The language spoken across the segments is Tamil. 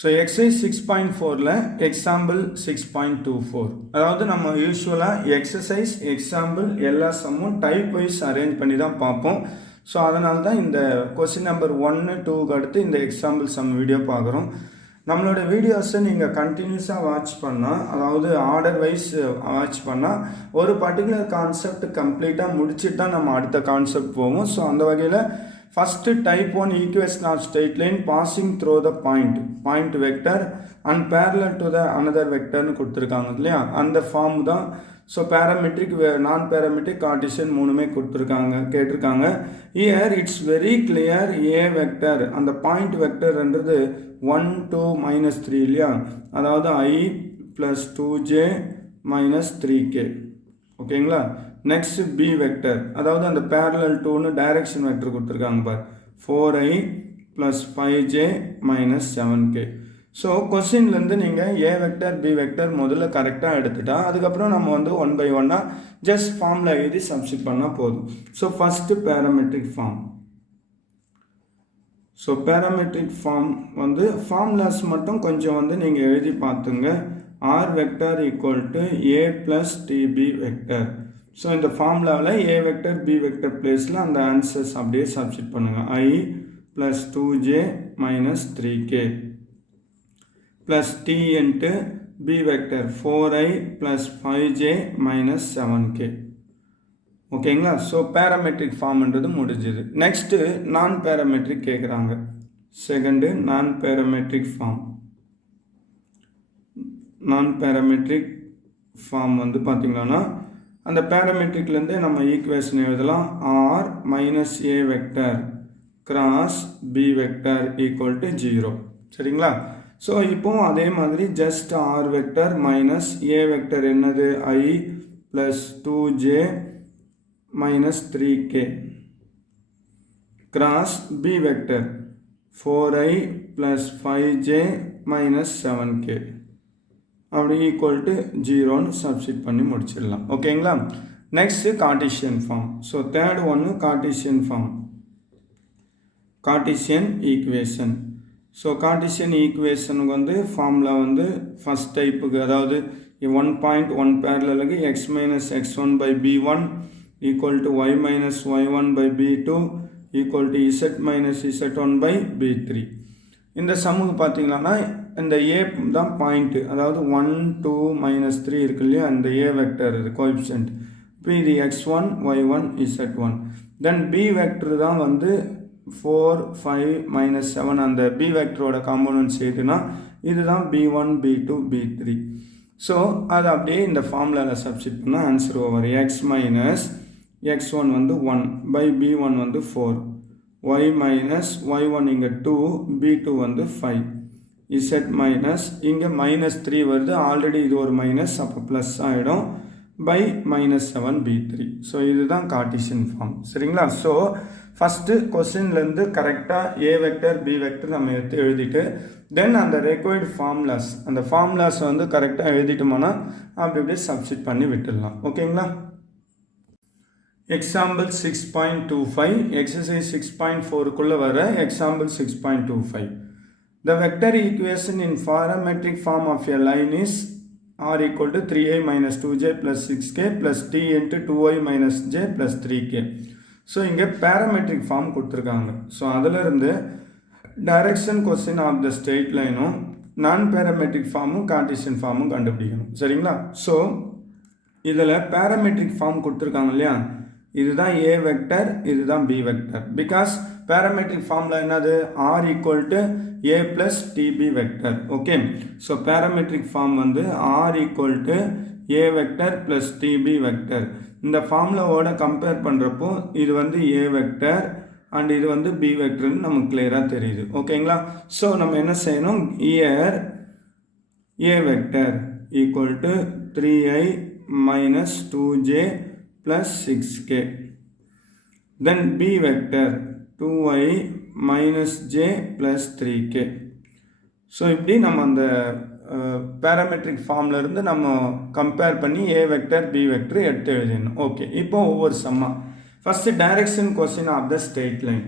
ஸோ எக்ஸசைஸ் 6.4ல் எக்ஸாம்பிள் 6.24 அதாவது நம்ம யூஸ்வலாக எக்ஸசைஸ் எக்ஸாம்பிள் எல்லா சம்மும் டைப் வைஸ் அரேஞ்ச் பண்ணி தான் பார்ப்போம். ஸோ அதனால தான் இந்த கொஸ்டின் நம்பர் 1, 2க்கு அடுத்து இந்த எக்ஸாம்பிள் சம் வீடியோ பார்க்குறோம். நம்மளோட வீடியோஸை நீங்கள் கண்டினியூஸாக வாட்ச் பண்ணால், அதாவது ஆர்டர் வைஸ் வாட்ச் பண்ணால் ஒரு பர்டிகுலர் கான்செப்ட் கம்ப்ளீட்டாக முடிச்சுட்டு தான் நம்ம அடுத்த கான்செப்ட் போவோம். ஸோ அந்த வகையில் first type 1 equation of straight line passing through the point vector and parallel to the another vector னு கொடுத்துருக்காங்க இல்லையா, அந்த ஃபார்ம் தான். ஸோ பேராமெட்ரிக் நான் பேராமெட்ரிக் கார்டீசியன் மூணுமே கேட்டிருக்காங்க. Here it's very clear A vector, அந்த பாயிண்ட் வெக்டர்ன்றது 1 2 -3 இல்லையா, அதாவது I + 2j - 3k. ஓகேங்களா. நெக்ஸ்ட் பி வெக்டர், அதாவது அந்த பேரலல் டூன்னு டைரக்ஷன் வெக்டர் கொடுத்துருக்காங்க பார், 4i + 5j - 7k. ஸோ கொஸ்டின்லேருந்து நீங்கள் ஏ வெக்டர் பி வெக்டர் முதல்ல கரெக்டாக எடுத்துட்டா அதுக்கப்புறம் நம்ம வந்து 1 by 1 ஜஸ்ட் ஃபார்மில் எழுதி சப்ஸ்டிட் பண்ணால் போதும். So first parametric form. So parametric form வந்து ஃபார்முலாஸ் மட்டும் கொஞ்சம் வந்து நீங்கள் எழுதி பார்த்துங்க. R vector = A + TB vector. So இந்த ஃபார்முலாவில் ஏ வெக்டர் பி வெக்டர் பிளேஸில் அந்த ஆன்சர்ஸ் அப்படியே சப்ஸ்டிட் பண்ணுங்கள். I + 2j - 3k + T × B vector 4i + 5j - 7k. ஓகேங்களா. ஸோ பேராமெட்ரிக் ஃபார்ம்ன்றது முடிஞ்சுது. நெக்ஸ்ட்டு நான் பேராமெட்ரிக் கேட்குறாங்க. Second non parametric form. Non parametric form வந்து பார்த்திங்கன்னா அந்த பேராமெட்ரிக்லேருந்து நம்ம ஈக்குவேஷன் எழுதலாம். R - A vector cross B vector = 0. சரிங்களா. ஸோ இப்போ அதே மாதிரி just R vector - A vector என்னது I + 2j - 3k cross B vector 4i + 5j - 7k அப்படி = 0ன்னு சப்ஸ்டிட் பண்ணி முடிச்சிடலாம். ஓகேங்களா. Next Cartesian form. So third ஒன்று Cartesian form, Cartesian equation. So Cartesian ஈக்குவேஷனுக்கு வந்து ஃபார்முலா வந்து ஃபஸ்ட் டைப்புக்கு, அதாவது 1 பாயிண்ட் 1 பேரலலுக்கு x - x1 / b1 = y - y1 / b2 = z - z1 / b3. இந்த சம்முக்கு பார்த்தீங்கன்னா இந்த ஏ தான் பாயிண்ட்டு, அதாவது 1 2 -3 இருக்கு இல்லையா, அந்த ஏ வெக்டர் இது கோஎஃபிஷியன்ட். இப்போ இது x1 y1 z1. தென் பி வெக்டர் தான் வந்து 4 5 - 7 அந்த பி வெக்டரோட காம்போனன்ட்ஸ் எதுனா இதுதான் b1 b2 b3. ஸோ அது அப்படியே இந்த ஃபார்முலாவில் சப்ஸ்டிட் பண்ணால் ஆன்சர் ஓவர் x - x1 வந்து 1 / b1 வந்து 4, y - y1 இங்கே 2, b2 வந்து 5, z - இங்கே -3 வருது, ஆல்ரெடி இது ஒரு மைனஸ், அப்போ ப்ளஸ் ஆகிடும், பை -7 b3. ஸோ இதுதான் கார்டீசியன் ஃபார்ம். சரிங்களா. ஸோ ஃபஸ்ட்டு கொஸ்டின்லேருந்து கரெக்டாக ஏ வெக்டர் பி வெக்டர் நம்ம எடுத்து எழுதிட்டு தென் அந்த ரெக்வயர்டு ஃபார்முலாஸ், அந்த ஃபார்முலாஸை வந்து கரெக்டாக எழுதிட்டோம்னா அப்படி இப்படி சப்ஸ்டிட் பண்ணி விட்டுடலாம். ஓகேங்களா. எக்ஸாம்பிள் 6.25 எக்ஸசைஸ் 6.4க்குள்ளே வர example 6.25. The vector equation in parametric form of a line is R = 3i - 2j + 6k + T × 2i - j + 3k. So இங்கே பேராமெட்ரிக் ஃபார்ம் கொடுத்துருக்காங்க. ஸோ அதிலிருந்து direction cosine of the straight லைனும் நான் பேராமெட்ரிக் ஃபார்மும் கார்டீசியன் ஃபார்மும் கண்டுபிடிக்கணும். சரிங்களா. ஸோ இதில் பேராமெட்ரிக் ஃபார்ம் கொடுத்துருக்காங்க இல்லையா, இதுதான் ஏ வெக்டர், இதுதான் B vector. Because parametric formula என்னது, R = A + TB vector. Okay. So parametric form வந்து R = A vector + TB vector. இந்த ஃபார்முலாவோட கம்பேர் பண்ணுறப்போ இது வந்து ஏ வெக்டர் அண்ட் இது வந்து பி வெக்டர்னு நமக்கு கிளியராக தெரியுது. ஓகேங்களா. ஸோ நம்ம என்ன செய்யணும், here A vector = 3i - 2j + 6k. Then B vector 2i - j + 3k. So இப்படி நம்ம அந்த பேராமெட்ரிக் ஃபார்ம்லேருந்து நம்ம கம்பேர் பண்ணி ஏ வெக்டர் பி வெக்டர் எடுத்து எழுதிடணும். ஓகே. இப்போ ஒவ்வொரு சம்மா. First direction cosine of the straight line.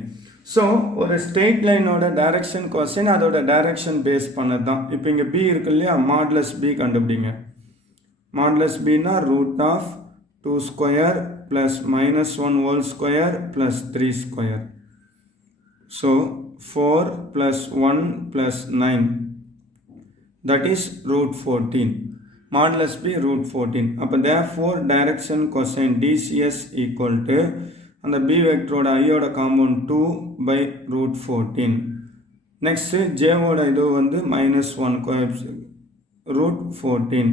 So ஒரு ஸ்ட்ரெயிட் லைனோட டைரக்ஷன் கொஸ்டின் அதோட டைரக்ஷன் பேஸ் பண்ணது தான். இப்போ இங்கே பி இருக்கு இல்லையா, மாட்லஸ் பி கண்டுபிடிங்க. மாட்லஸ் பின்னா root of 2 square plus -1 whole square plus 3 square. So 4 + 1 + 9 that is root 14. Modulus B root 14. அப்போ therefore direction cosine DCS equal to அந்த B வெக்டரோட ஐயோட காம்பவுண்ட் 2/√14. நெக்ஸ்ட்டு ஜேவோட இது வந்து -1 √14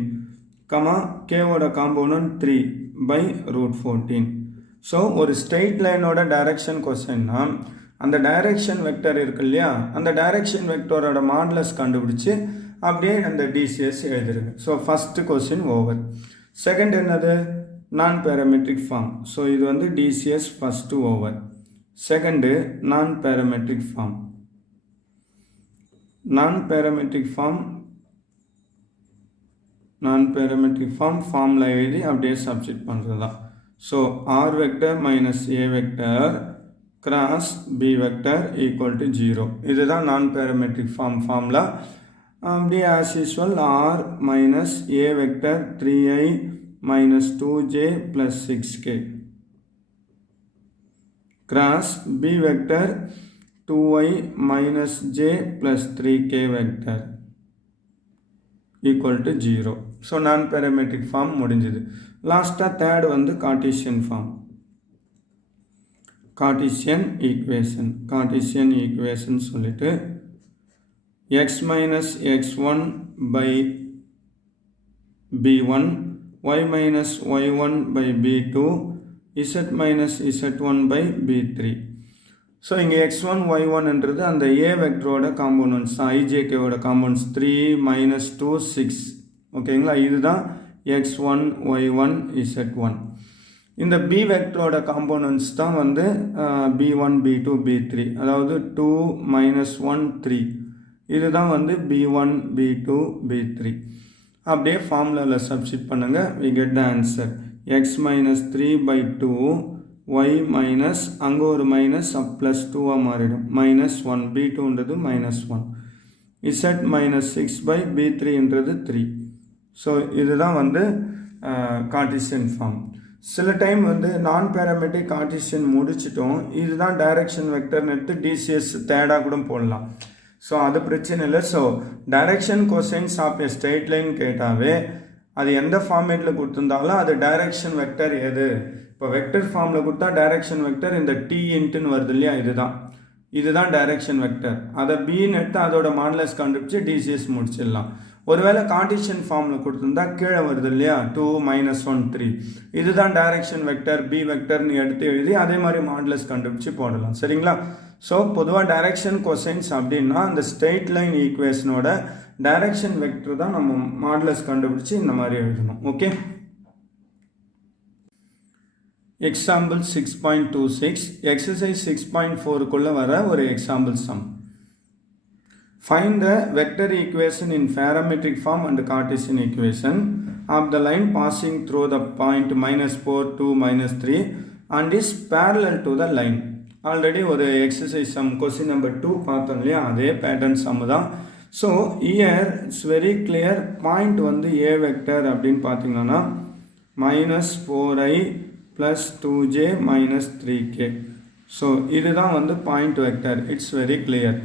கமா கேவோட காம்பவுண்ட் 3/√14. ஸோ ஒரு ஸ்ட்ரெயிட் லைனோட டைரக்ஷன் கொஸ்டின்னா அந்த டைரக்ஷன் வெக்டர் இருக்கு இல்லையா, அந்த டைரக்ஷன் வெக்டரோட மாடுலஸ் கண்டுபிடிச்சு அப்படியே அந்த டிசிஎஸ் எழுதிருக்கு. So first question over. Second என்னது, நான் பேராமெட்ரிக் ஃபார்ம். ஸோ இது வந்து DCS first over. Second non parametric form. Non parametric form ஃபார்மில் எழுதி அப்படியே சப்ஸ்டிட் பண்ணுறது தான். So R vector minus A vector cross B vector equal to 0. இதுதான் நான் பேராமெட்ரிக் ஃபார்முலா. அப்படியே as usual R minus A vector 3i minus 2j plus 6k cross b vector 2i minus j plus 3k vector equal to 0. So non-parametric form முடிஞ்சது. லாஸ்ட்டாக தேர்ட் வந்து கார்ட்டீசியன் ஃபார்ம். கார்ட்டீசியன் ஈக்குவேஷன் சொல்லிட்டு x minus x1 by b1 y minus y1 by b2 z minus z1 by b3. So இங்கே x1 y1 என்றது அந்த a வெக்டரோட காம்போனன்ட்ஸ் தான், ijkவோட காம்போனன்ட்ஸ் 3 - 2 6. ஓகேங்களா, இதுதான் x1 y1 z1. இந்த b வெக்டரோட காம்போனன்ட்ஸ் தான் வந்து b1 b2 b3, அதாவது 2 - 1 3. இதுதான் வந்து b1 b2 b3. அப்படியே ஃபார்முலாவில் சப்ஸ்டிட் பண்ணுங்கள். we get the answer x minus 3/2 y minus அங்கே ஒரு மைனஸ் ப்ளஸ் 2 மாறிடும் -1 b2ன்றது -1 z minus 6/b3ன்றது 3. ஸோ இதுதான் வந்து கார்ட்டீசியன் ஃபார்ம். சில டைம் வந்து நான் பேராமெட்ரிக் கார்ட்டீசியன் முடிச்சிட்டோம், இதுதான் டைரக்ஷன் வெக்டர்னு எடுத்து டிசிஎஸ் தேர்டாக கூட போடலாம். ஸோ அது பிரச்சனை இல்லை. So direction cosines of a straight line கேட்டாவே அது எந்த ஃபார்மேட்டில் கொடுத்துருந்தாலும் அது டைரக்ஷன் வெக்டர் எது. இப்போ வெக்டர் ஃபார்மில் கொடுத்தா டைரக்ஷன் வெக்டர் இந்த டி இன்ட்டுன்னு வருது இல்லையா, இதுதான் டைரக்ஷன் வெக்டர். அதை பின்னு எடுத்து அதோட மாடுலஸ் கண்டுபிடிச்சி டிசிஎஸ் முடிச்சிடலாம். ஒருவேளை கார்ட்டீசியன் ஃபார்மில் கொடுத்துருந்தா கீழே வருது இல்லையா 2 - 1 3, இதுதான் டைரக்ஷன் வெக்டர் பி வெக்டர்னு எடுத்து எழுதி அதே மாதிரி மாடுலஸ் கண்டுபிடிச்சி போடலாம். சரிங்களா. ஸோ பொதுவாக டைரக்ஷன் கொசைன்ஸ் அப்படின்னா அந்த ஸ்ட்ரெயிட் லைன் ஈக்குவேஷனோட டைரக்ஷன் வெக்டர் தான் நம்ம மாடுலஸ் கண்டுபிடிச்சி இந்த மாதிரி எழுதணும். ஓகே. எக்ஸாம்பிள் 6.26 எக்ஸசைஸ் 6.4க்குள்ளே வர ஒரு example sum. Find the vector equation in parametric form and Cartesian equation of the line passing through the point -4 to -3 and is parallel to the line. Already ஒரு எக்ஸசைஸ் சம் கொஸ்டின் நம்பர் 2 பார்த்தோம் இல்லையா, அதே பேட்டர்ன் சம் தான். So year it's very clear. Point வந்து ஏ வெக்டர் அப்படின்னு பார்த்தீங்கன்னா -4i + 2j - 3k. ஸோ இதுதான் வந்து point vector. It's very clear.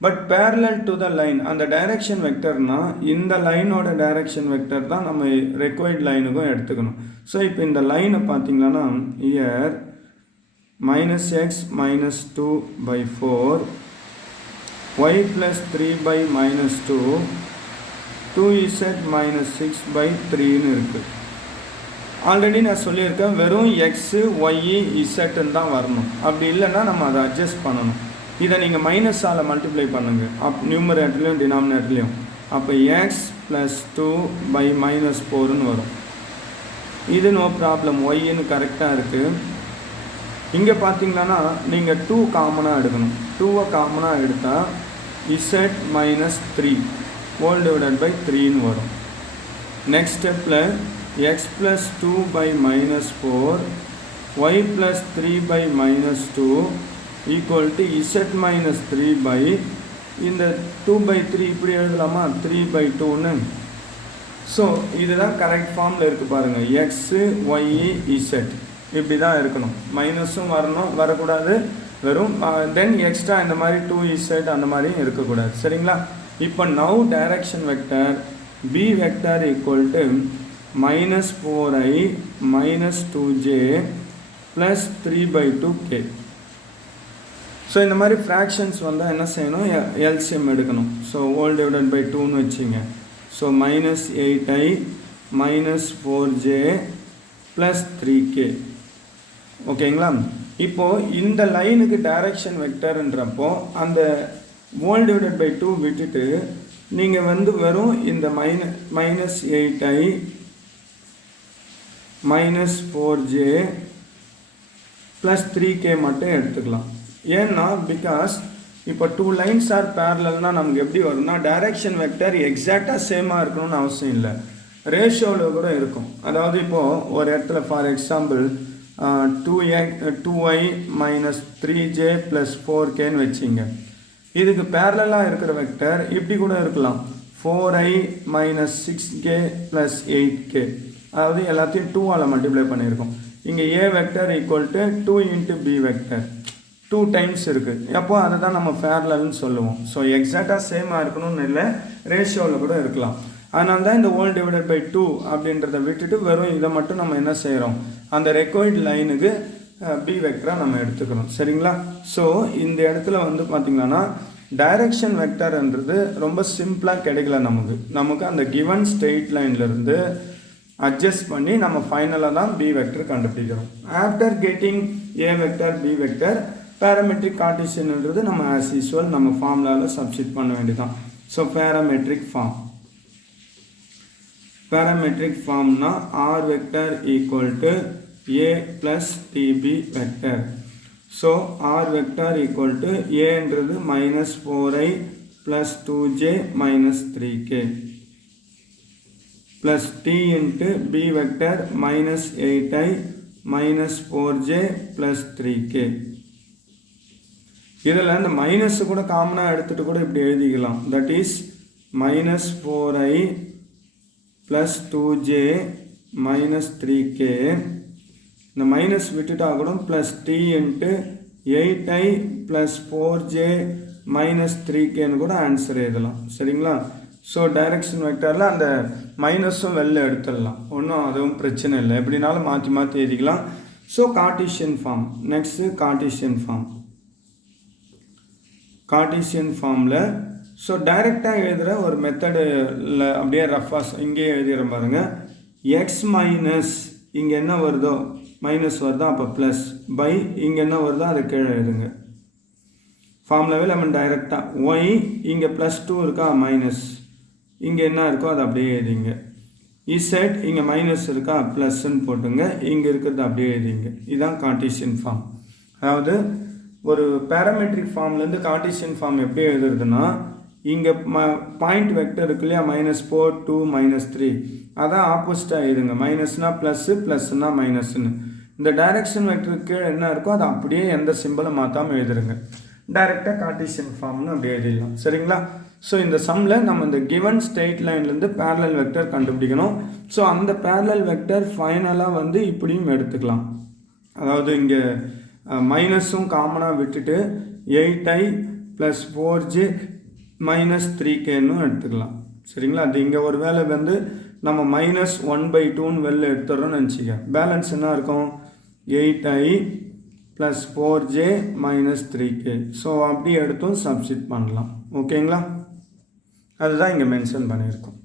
But parallel to the line அந்த டைரக்ஷன் வெக்டர்னா இந்த லைனோட டைரக்ஷன் வெக்டர் தான் நம்ம ரெக்வயர்ட் லைனுக்கும் எடுத்துக்கணும். ஸோ இப்போ இந்த லைனை பார்த்தீங்கன்னா இயர் -x - 2/4 y + 3/-2 2z - 6/3ன்னு இருக்குது. ஆல்ரெடி நான் சொல்லியிருக்கேன் வெறும் எக்ஸு ஒய் இசட்டுன்னு தான் வரணும். அப்படி இல்லைன்னா நம்ம அதை அட்ஜஸ்ட் பண்ணணும். இதை நீங்கள் மைனஸால் மல்டிப்ளை பண்ணுங்கள் நியூமரேட்டர்லையும் டினாமினேட்டர்லையும். அப்போ எக்ஸ் + 2/-4ன்னு வரும். இது நோ ப்ராப்ளம், ஒய்ன்னு கரெக்டாக இருக்குது. இங்கே பார்த்தீங்கன்னா நீங்கள் 2 காமனாக எடுக்கணும். 2வை காமனாக எடுத்தால் z - 3 / 3ன்னு வரும். நெக்ஸ்ட் ஸ்டெப்பில் x + 2/-4 y + 3/-2 equal to Z minus 3 by இந்த 2/3 இப்படி எழுதலாமா 3/2ன்னு. ஸோ இதுதான் கரெக்ட் ஃபார்மில் இருக்குது பாருங்கள். எக்ஸு ஒய்இ இசட் இப்படி தான் இருக்கணும். மைனஸும் வரணும், வரக்கூடாது. வெறும் தென் எக்ஸ்ட்ரா இந்த மாதிரி 2z அந்த மாதிரியும் இருக்கக்கூடாது. சரிங்களா? இப்போ now direction vector B vector equal to -4i -2j plus 3/2k. So இந்த மாதிரி ஃப்ராக்ஷன்ஸ் வந்தால் என்ன செய்யணும், எல்சிஎம் எடுக்கணும். ஸோ ஹோல் டிவைடட் பை 2ன்னு வச்சுங்க. So -8i -4j plus 3k. ஓகேங்களா? இப்போது இந்த லைனுக்கு டைரக்ஷன் வெக்டர்ன்றப்போ அந்த ஹோல் டிவைடட் பை 2 விட்டுட்டு நீங்கள் வந்து வெறும் இந்த -8i -4j ப்ளஸ் 3k மட்டும் எடுத்துக்கலாம். ஏன்னா பிகாஸ் இப்போ 2 லைன்ஸ் ஆர் பேரலல்னால் நமக்கு எப்படி வரும்னா டைரக்ஷன் வெக்டர் எக்ஸாக்டாக சேமாக இருக்கணும்னு அவசியம் இல்லை, ரேஷியோவில் கூட இருக்கும். அதாவது இப்போது ஒரு இடத்துல for example 2i -3j plus 4kன்னு வச்சிங்க. இதுக்கு பேரலாக இருக்கிற வெக்டர் இப்படி கூட இருக்கலாம், 4i -6k ப்ளஸ் 8k. அதாவது எல்லாத்தையும் 2ஆல் மல்டிப்ளை பண்ணியிருக்கோம். இங்கே a vector equal to 2 into b vector 2 times இருக்குது. அப்போ அதை தான் நம்ம பேரலல்னு சொல்லுவோம். ஸோ எக்ஸாக்டாக சேமாக இருக்கணும்னு இல்லை, ரேஷியோவில் கூட இருக்கலாம். அதனால தான் இந்த ஹோல் டிவைடட் பை 2 அப்படின்றத விட்டுட்டு வெறும் இதை மட்டும் நம்ம என்ன செய்கிறோம், அந்த ரெக்வயர்டு லைனுக்கு பி வெக்டராக நம்ம எடுத்துக்கிறோம். சரிங்களா? ஸோ இந்த இடத்துல வந்து பார்த்திங்கன்னா டைரக்ஷன் வெக்டர்ன்றது ரொம்ப சிம்பிளாக கிடைக்கல நமக்கு அந்த கிவன் ஸ்ட்ரெயிட் லைன்லேருந்து அட்ஜஸ்ட் பண்ணி நம்ம ஃபைனலாக தான் பி வெக்டர் கண்டுபிடிக்கிறோம். After getting a vector B vector parametric கார்ட்டீசியன்ன்றது நம்ம ஆஸ் யூஸ்வல் நம்ம ஃபார்முலாவில் சப்ஸ்டிட் பண்ண வேண்டியதான். ஸோ பேராமெட்ரிக் ஃபார்ம்னா r vector equal to a plus tb vector. So R vector equal to ஏன்றது -4i ப்ளஸ் 2j -3k plus t into b vector -8i -4j plus 3k. இதில் இந்த மைனஸ் கூட காமனாக எடுத்துகிட்டு கூட இப்படி எழுதிக்கலாம். That is -4i plus 2j -3k. இந்த மைனஸ் விட்டுட்டா கூட plus t into 8i plus 4j -3kன்னு கூட ஆன்சர் எழுதலாம். சரிங்களா? ஸோ டைரக்ஷன் வெக்டரில் அந்த மைனஸும் வெளில எடுத்துடலாம், ஒன்றும் அதுவும் பிரச்சனை இல்லை, எப்படினாலும் மாற்றி மாற்றி எழுதிக்கலாம். So Cartesian form. Next Cartesian ஃபார்மில் ஸோ டைரெக்டாக எழுதுகிற ஒரு மெத்தடில் அப்படியே ரஃபாக இங்கேயே எழுதிடுற பாருங்கள். எக்ஸ் மைனஸ் இங்கே என்ன வருதோ மைனஸ் வருதோ அப்போ ப்ளஸ் பை இங்கே என்ன வருதோ அதை கீழே எழுதுங்க. ஃபார்முலாவே நம்ம டைரெக்டாக ஒய் இங்கே +2 இருக்கா மைனஸ், இங்கே என்ன இருக்கோ அது அப்படியே எழுதிங்க. இசட் இங்கே மைனஸ் இருக்கா ப்ளஸ்ன்னு போட்டுங்க, இங்கே இருக்கிறது அப்படியே எழுதிங்க. இதுதான் கார்ட்டீசியன் ஃபார்ம். அதாவது ஒரு பேராமெட்ரிக் ஃபார்ம்லேருந்து கார்ட்டீசியன் ஃபார்ம் எப்படி எழுதுறதுன்னா இங்கே பாயிண்ட் வெக்டர் இருக்கு இல்லையா -4 2 -3 அதான் ஆப்போசிட்டாக எழுதுங்க. மைனஸ்னால் ப்ளஸ்ஸு ப்ளஸ்னால் மைனஸ்ன்னு. இந்த டைரக்ஷன் வெக்டருக்கு என்ன இருக்கோ அதை அப்படியே எந்த சிம்பிளும் மாற்றாமல் எழுதுருங்க. டைரெக்டாக கார்ட்டீசியன் ஃபார்ம்னு அப்படி எழுதிடலாம். சரிங்களா? ஸோ இந்த சம்மில் நம்ம இந்த கிவன் ஸ்ட்ரெயிட் லைன்லேருந்து பேரலல் வெக்டர் கண்டுபிடிக்கணும். ஸோ அந்த பேரலல் வெக்டர் ஃபைனலாக வந்து இப்படியும் எடுத்துக்கலாம். அதாவது இங்கே மைனஸும் காமனாக விட்டுட்டு 8i + 4j -3kன்னு எடுத்துக்கலாம். சரிங்களா? அது இங்கே ஒரு வேளை வந்து நம்ம -1/2ன்னு வெளில எடுத்துடுறோம்னு நினச்சிக்க, பேலன்ஸ் என்ன இருக்கும் 8i + 4j -3k. ஸோ அப்படி எடுத்தும் சப்ஸ்டிட் பண்ணலாம். ஓகேங்களா? அதுதான் இங்கே மென்ஷன் பண்ணியிருக்கோம்.